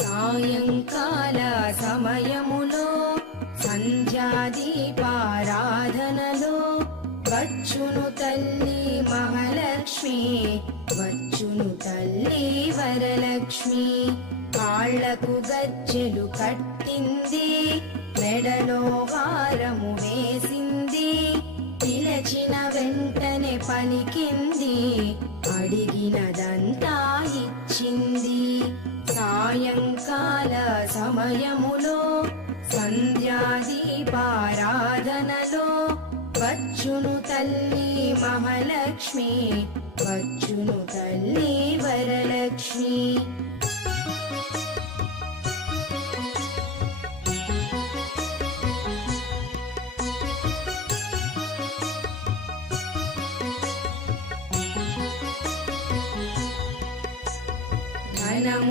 సాయంకాల సమయములో సంధ్యాదీపారాధనలో వచ్చును తల్లి మహాలక్ష్మి, వచ్చును తల్లి వరలక్ష్మి. కాళ్లకు గజ్జెలు కట్టింది, మెడలో హారము వేసింది, పిలచిన వెంటనే పలికింది, అడిగినదంతా ఇచ్చింది. సాయంకాల సమయములో సంధ్యాదీపారాధనలో వచ్చును తల్లి మహాలక్ష్మి, వచ్చును తల్లి వరలక్ష్మి. ధనము